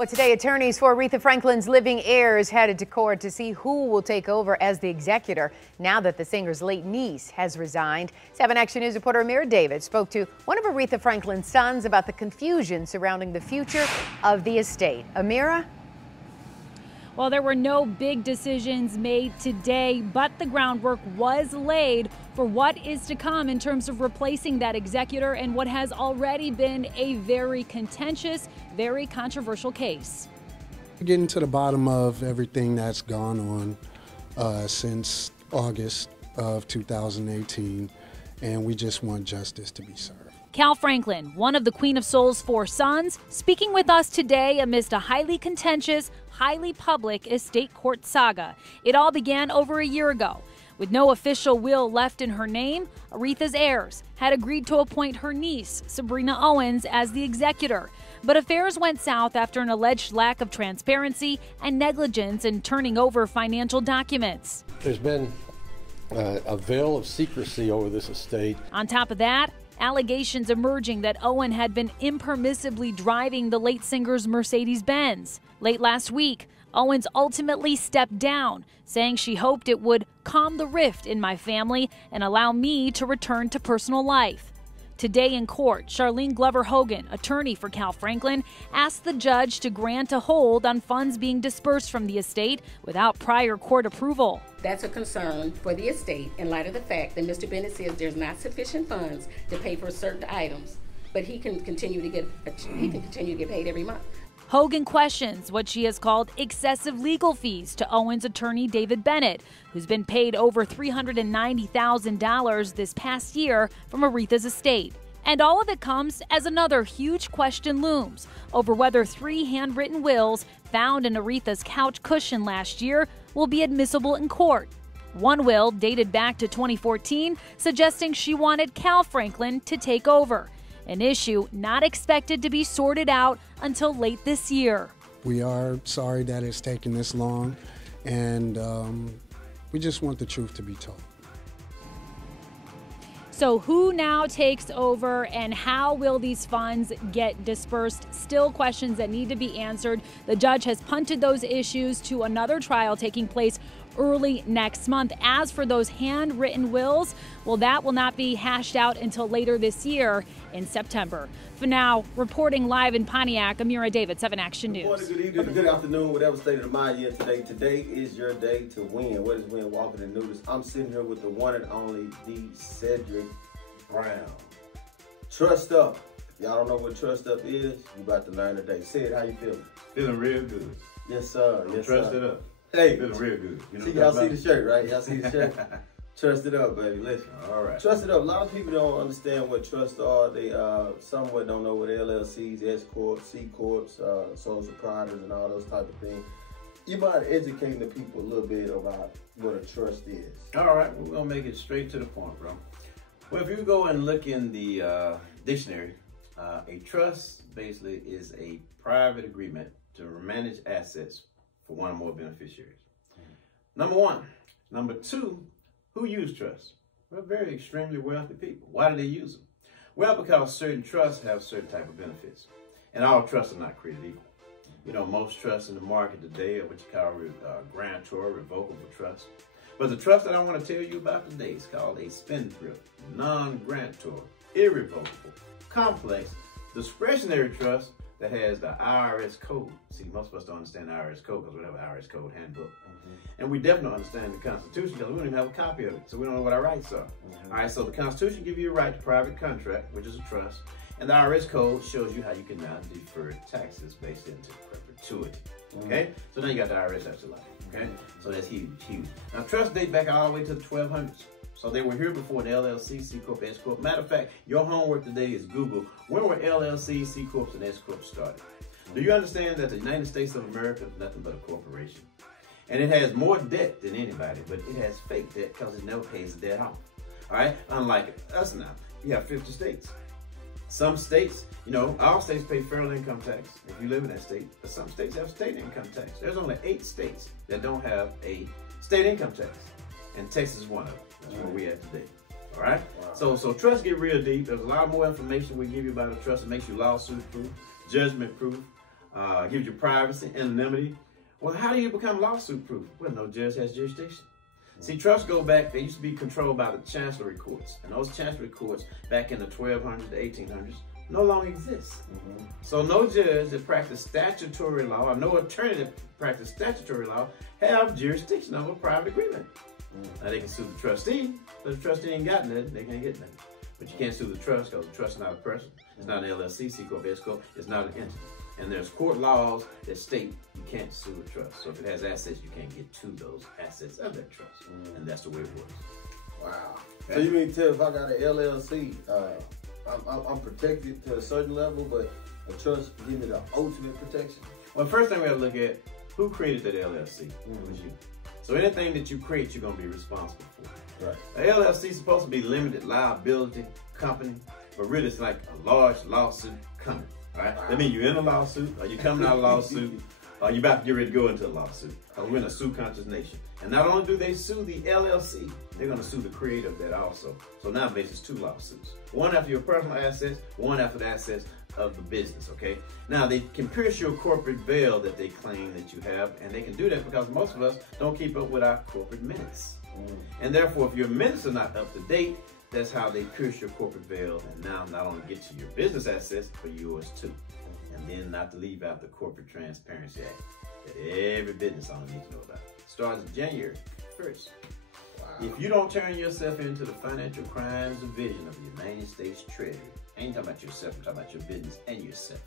Well, today, attorneys for Aretha Franklin's living heirs headed to court to see who will take over as the executor now that the singer's late niece has resigned. 7 Action News reporter Amira David spoke to one of Aretha Franklin's sons about the confusion surrounding the future of the estate. Amira? Well, there were no big decisions made today, but the groundwork was laid for what is to come in terms of replacing that executor and what has already been a very contentious, very controversial case. Getting to the bottom of everything that's gone on since August of 2018, and we just want justice to be served. Cal Franklin, one of the Queen of Soul's 4 sons, speaking with us today amidst a highly contentious, highly public estate court saga. It all began over a year ago. With no official will left in her name, Aretha's heirs had agreed to appoint her niece, Sabrina Owens, as the executor. But affairs went south after an alleged lack of transparency and negligence in turning over financial documents. There's been a veil of secrecy over this estate. On top of that, allegations emerging that Owen had been impermissibly driving the late singer's Mercedes-Benz. Late last week, Owens ultimately stepped down, saying she hoped it would calm the rift in my family and allow me to return to personal life. Today in court, Charlene Glover Hogan, attorney for Cal Franklin, asked the judge to grant a hold on funds being dispersed from the estate without prior court approval. That's a concern for the estate in light of the fact that Mr. Bennett says there's not sufficient funds to pay for certain items, but he can continue to get paid every month. Hogan questions what she has called excessive legal fees to Owens' attorney David Bennett, who's been paid over $390,000 this past year from Aretha's estate. And all of it comes as another huge question looms over whether 3 handwritten wills found in Aretha's couch cushion last year will be admissible in court. One will, dated back to 2014, suggesting she wanted Cal Franklin to take over, an issue not expected to be sorted out until late this year. We are sorry that it's taken this long, and we just want the truth to be told. So who now takes over and how will these funds get dispersed? Still questions that need to be answered. The judge has punted those issues to another trial taking place early next month. As for those handwritten wills, well, that will not be hashed out until later this year in September. For now, reporting live in Pontiac, Amira David, 7 Action News. Good morning, good evening, good afternoon, whatever state of the mind you're in today. Today is your day to win. What is win? Walking in news. I'm sitting here with the one and only D. Cedric Brown. Trust Up. If y'all don't know what Trust Up is, you about to learn today. Sid, how you feeling? Feeling real good. Yes, sir. Yes, Trust sir. It Up. Hey, feeling real good. You know y'all see the shirt, right? Y'all see the shirt? Trust It Up, baby. Listen. All right. Trust It Up. A lot of people don't understand what trusts are. They somewhat don't know what LLCs, S corps, C corps, sole proprietors, and all those type of things. You might educate the people a little bit about what a trust is. All right. We're gonna make it straight to the point, bro. Well, if you go and look in the dictionary, a trust basically is a private agreement to manage assets for one or more beneficiaries. Number one. Number two, who use trusts? Well, very extremely wealthy people. Why do they use them? Well, because certain trusts have certain type of benefits. And all trusts are not created equal. You know, most trusts in the market today are what you call grantor, revocable trust. But the trust that I want to tell you about today is called a spendthrift, non-grantor, irrevocable, complex, discretionary trust that has the IRS code. See, most of us don't understand the IRS code because we don't have an IRS code handbook. And we definitely don't understand the Constitution because we don't even have a copy of it, so we don't know what our rights are. All right, so the Constitution gives you a right to private contract, which is a trust, and the IRS code shows you how you can now defer taxes based into perpetuity. Okay, so now you got the IRS after life. Okay, so that's huge, huge. Now, trusts date back all the way to the 1200s. So they were here before the LLC, C Corp, S Corp. Matter of fact, your homework today is Google, when were LLC, C Corps, and S Corp started? Do you understand that the United States of America is nothing but a corporation? And it has more debt than anybody, but it has fake debt because it never pays the debt off. All right? Unlike us now, we have 50 states. Some states, you know, all states pay federal income tax if you live in that state, but some states have state income tax. There's only 8 states that don't have a state income tax, and Texas is one of them. That's where we at today. All right? Wow. So trusts get real deep. There's a lot more information we give you about a trust. It makes you lawsuit proof, judgment proof, gives you privacy, anonymity. Well, how do you become lawsuit proof? Well, no judge has jurisdiction. See, trusts go back, they used to be controlled by the chancellery courts. And those chancellery courts back in the 1200s to 1800s no longer exist. So no judge that practiced statutory law or no attorney that practiced statutory law have jurisdiction over a private agreement. Now they can sue the trustee, but the trustee ain't got nothing, they can't get nothing. But you can't sue the trust because the trust is not a person. It's not an LLC, C Corp, S Corp, it's not an entity. And there's court laws that state you can't sue a trust. So if it has assets, you can't get to those assets of that trust. And that's the way it works. Wow. Okay. So you mean to tell if I got an LLC, I'm protected to a certain level, but a trust give me the ultimate protection? Well, first thing we have to look at, who created that LLC? It was you. So anything that you create, you're going to be responsible for. Right. An LLC is supposed to be limited liability company, but really it's like a large lawsuit company. Right? That means you're in a lawsuit, or you're coming out of a lawsuit, or you're about to get ready to go into a lawsuit. Because we're in a sue-conscious nation. And not only do they sue the LLC, they're going to sue the creator of that also. So now basically it's 2 lawsuits. One after your personal assets, one after the assets of the business, okay? Now they can pierce your corporate veil that they claim that you have, and they can do that because most of us don't keep up with our corporate minutes. And therefore, if your minutes are not up to date, that's how they pierce your corporate veil and now not only get to your business assets, but yours too. And then not to leave out the Corporate Transparency Act that every business owner needs to know about. It starts January 1st. Wow. If you don't turn yourself into the Financial Crimes Division of the United States Treasury, I ain't talking about yourself, I'm talking about your business and yourself.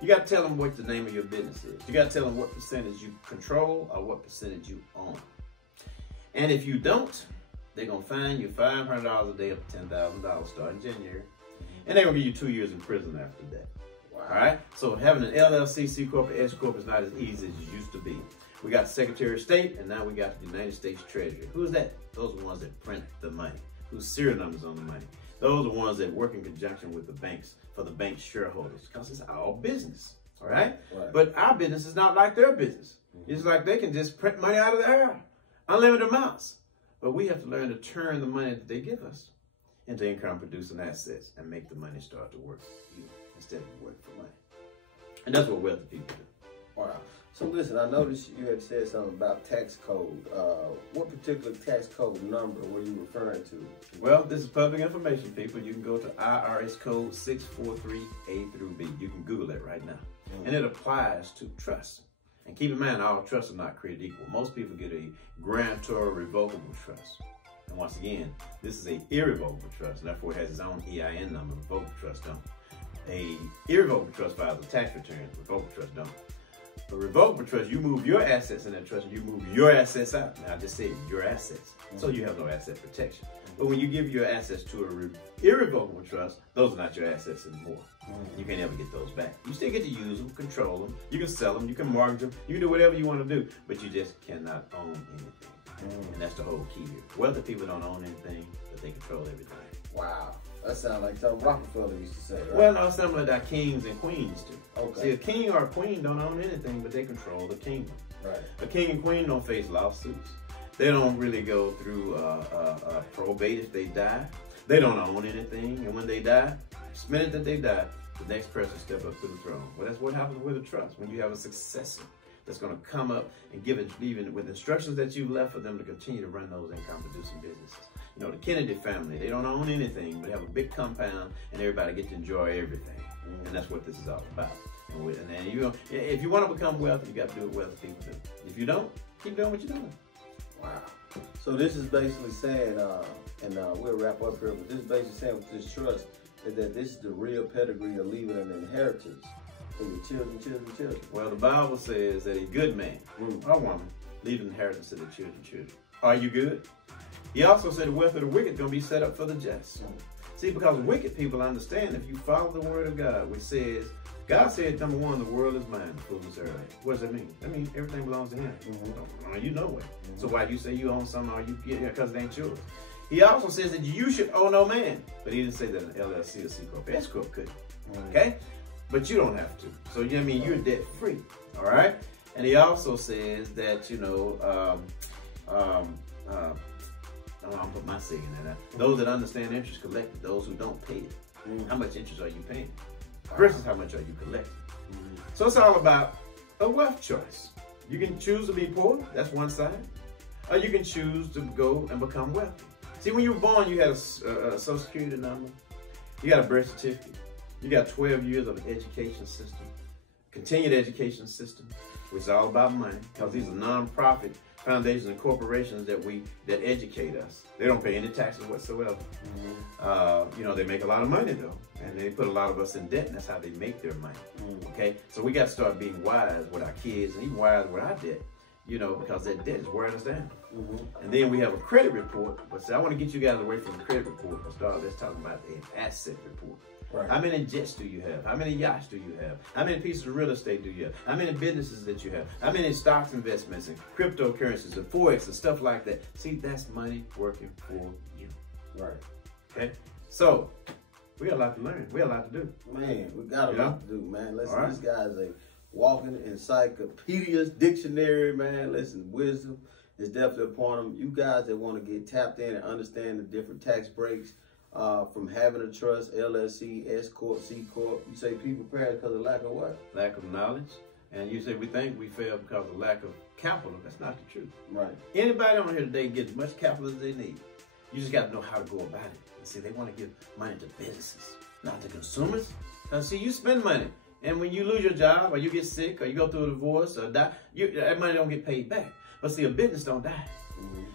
You got to tell them what the name of your business is. You got to tell them what percentage you control or what percentage you own. And if you don't, they're going to fine you $500 a day up to $10,000 starting January. And they're going to give you 2 years in prison after that. Wow. All right? So having an LLC, C Corp, or S Corp is not as easy as it used to be. We got the Secretary of State, and now we got the United States Treasury. Who's that? Those are the ones that print the money. Whose serial numbers on the money. Those are the ones that work in conjunction with the banks for the bank shareholders, because it's our business. All right? But our business is not like their business. It's like they can just print money out of the air. Unlimited amounts. But we have to learn to turn the money that they give us into income-producing assets and make the money start to work for you instead of work for money. And that's what wealthy people do. Wow. So listen, I noticed you had said something about tax code. What particular tax code number were you referring to? Well, this is public information, people. You can go to IRS code 643A through B. You can Google it right now. And it applies to trusts. And keep in mind, all trusts are not created equal. Most people get a grantor revocable trust. And once again, this is an irrevocable trust, and therefore it has its own EIN number. Revocable trusts don't. A irrevocable trust files a tax return. Revocable trust don't. A revocable trust, you move your assets in that trust, and you move your assets out. Now, I just said your assets. So you have no asset protection. But when you give your assets to an irrevocable trust, those are not your assets anymore. You can't ever get those back. You still get to use them, control them. You can sell them, you can mortgage them, you can do whatever you want to do, but you just cannot own anything. And that's the whole key here. Wealthy people don't own anything, but they control everything. Wow. That sounds like something Rockefeller used to say, right? Well, no, something like that kings and queens do. Okay. See, a king or a queen don't own anything, but they control the kingdom. Right. A king and queen don't face lawsuits. They don't really go through probate if they die. They don't own anything, and when they die, the minute that they die, the next person step up to the throne. Well, that's what happens with a trust. When you have a successor that's going to come up and give it, even with instructions that you left for them to continue to run those income-producing businesses. You know, the Kennedy family, they don't own anything, but they have a big compound, and everybody gets to enjoy everything. And that's what this is all about. And if you want to become wealthy, you got to do what wealthy people do. If you don't, keep doing what you're doing. Wow. So this is basically saying, and we'll wrap up here, but this is basically saying with this trust is that this is the real pedigree of leaving an inheritance for your children. Well, the Bible says that a good man or woman leave an inheritance to their children. Are you good? He also said the wealth of the wicked is going to be set up for the just. See, because wicked people understand if you follow the word of God, which says, God said, number one, the world is mine, the fullness thereof. What does that mean? That means everything belongs to him. You know it. So why do you say you own something or you get it because it ain't yours? He also says that you should owe no man. But he didn't say that an LLC or C Corp, S Corp could. Okay? But you don't have to. So, you know what I mean? You're debt free. All right? And he also says that, you know, I'll put my saying in there. Those that understand interest collected, those who don't pay it. How much interest are you paying? Versus how much are you collecting? So So it's all about a wealth choice. You can choose to be poor, that's one side, or you can choose to go and become wealthy. See, when you were born, you had a Social Security number, you got a birth certificate, you got 12 years of an education system, continued education system, which is all about money, because these are non-profit foundations and corporations that educate us. They don't pay any taxes whatsoever. You know, they make a lot of money though, and they put a lot of us in debt, and that's how they make their money. Okay, so we got to start being wise with our kids, and even wise with our debt, you know, because that debt is wearing us down. And then we have a credit report, but see, I want to get you guys away from the credit report. Let's talk about an asset report. Right. How many jets do you have? How many yachts do you have? How many pieces of real estate do you have? How many businesses that you have? How many stocks investments and cryptocurrencies and Forex and stuff like that? See, that's money working for you. Right. Okay? So, we got a lot to learn. We got a lot to do. Man, we got a lot to do, man. Listen, this guy's a walking encyclopedias, dictionary, man. Listen, wisdom is definitely upon him. You guys that want to get tapped in and understand the different tax breaks, from having a trust, LLC, S Corp, C Corp. You say people perish because of lack of what? Lack of knowledge. And you say we think we fail because of lack of capital. That's not the truth. Right. Anybody on here today gets as much capital as they need. You just got to know how to go about it. And see, they want to give money to businesses, not to consumers. Now, see, you spend money, and when you lose your job, or you get sick, or you go through a divorce, or die, that money don't get paid back. But see, a business don't die.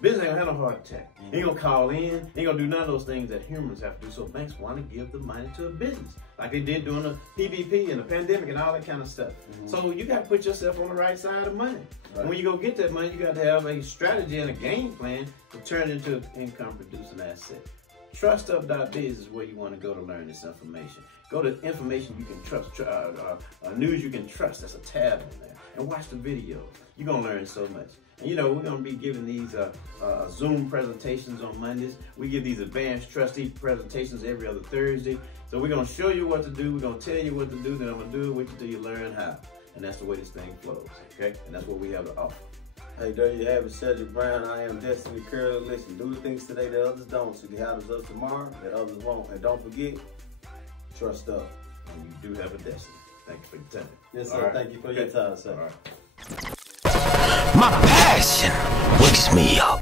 Business ain't gonna have no heart attack. Ain't gonna call in, ain't gonna do none of those things that humans have to do. So banks want to give the money to a business, like they did during the PPP and the pandemic and all that kind of stuff. So you got to put yourself on the right side of money. And when you go get that money, you got to have a strategy and a game plan to turn it into an income-producing asset. TrustUp.biz is where you want to go to learn this information. Go to information you can trust, news you can trust. That's a tab in there. And watch the videos. You're gonna learn so much. And you know, we're going to be giving these Zoom presentations on Mondays. We give these advanced trustee presentations every other Thursday. So we're going to show you what to do. We're going to tell you what to do. Then I'm going to do it with you till you learn how. And that's the way this thing flows, okay? And that's what we have to offer. Hey, there you have it, Cedric Brown. I am Destiny Curley. Listen, do the things today that others don't, so you can have us tomorrow that others won't. And don't forget, trust up. And you do have a destiny. Thank you for your time. Yes, sir. Right. Thank you for your time, sir. All right. My passion wakes me up.